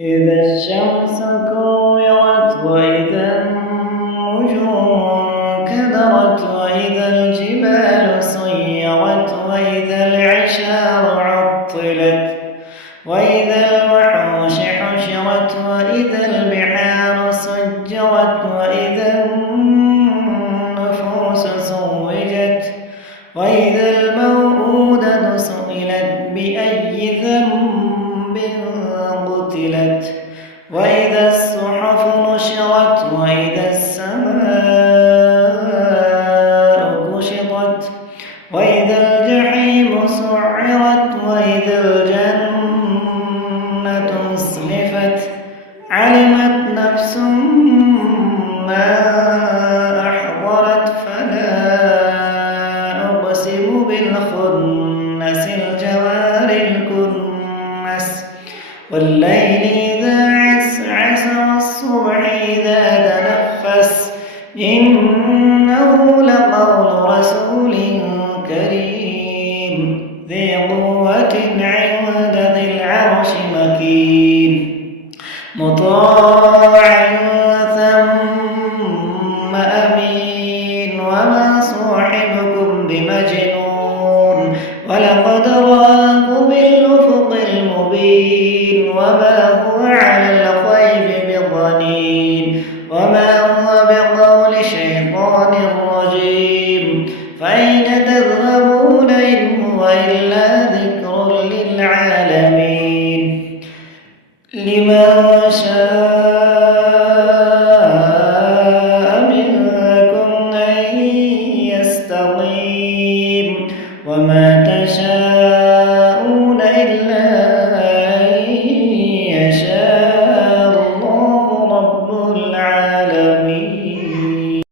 إذا الشمس كورت وإذا النجوم كدرت وإذا الجبال سيرت وإذا العشار عطلت وإذا الوحوش حشرت وإذا البحار سجرت وإذا النفوس زوجت وإذا الموءودة سئلت بأي ذنب قتلت وإذا الصحف نشرت وإذا السماء كشطت وإذا الجحيم سعرت وإذا الجنة أزلفت علمت نفس ما أحضرت فلا أقسم بالخنس الجوار الكنس والليل إذا عسعس والصبح إذا تنفس إنه لقول رسول كريم ذي قوة عند ذي العرش مكين مطاع ثم أمين وما صاحبكم بمجنون ولقد رآه بالأفق المبين وما هو على الغيب بضنين وما هو بقول شيطان رجيم فأين تذهبون إن هو إلا ذكر للعالمين لمن شاء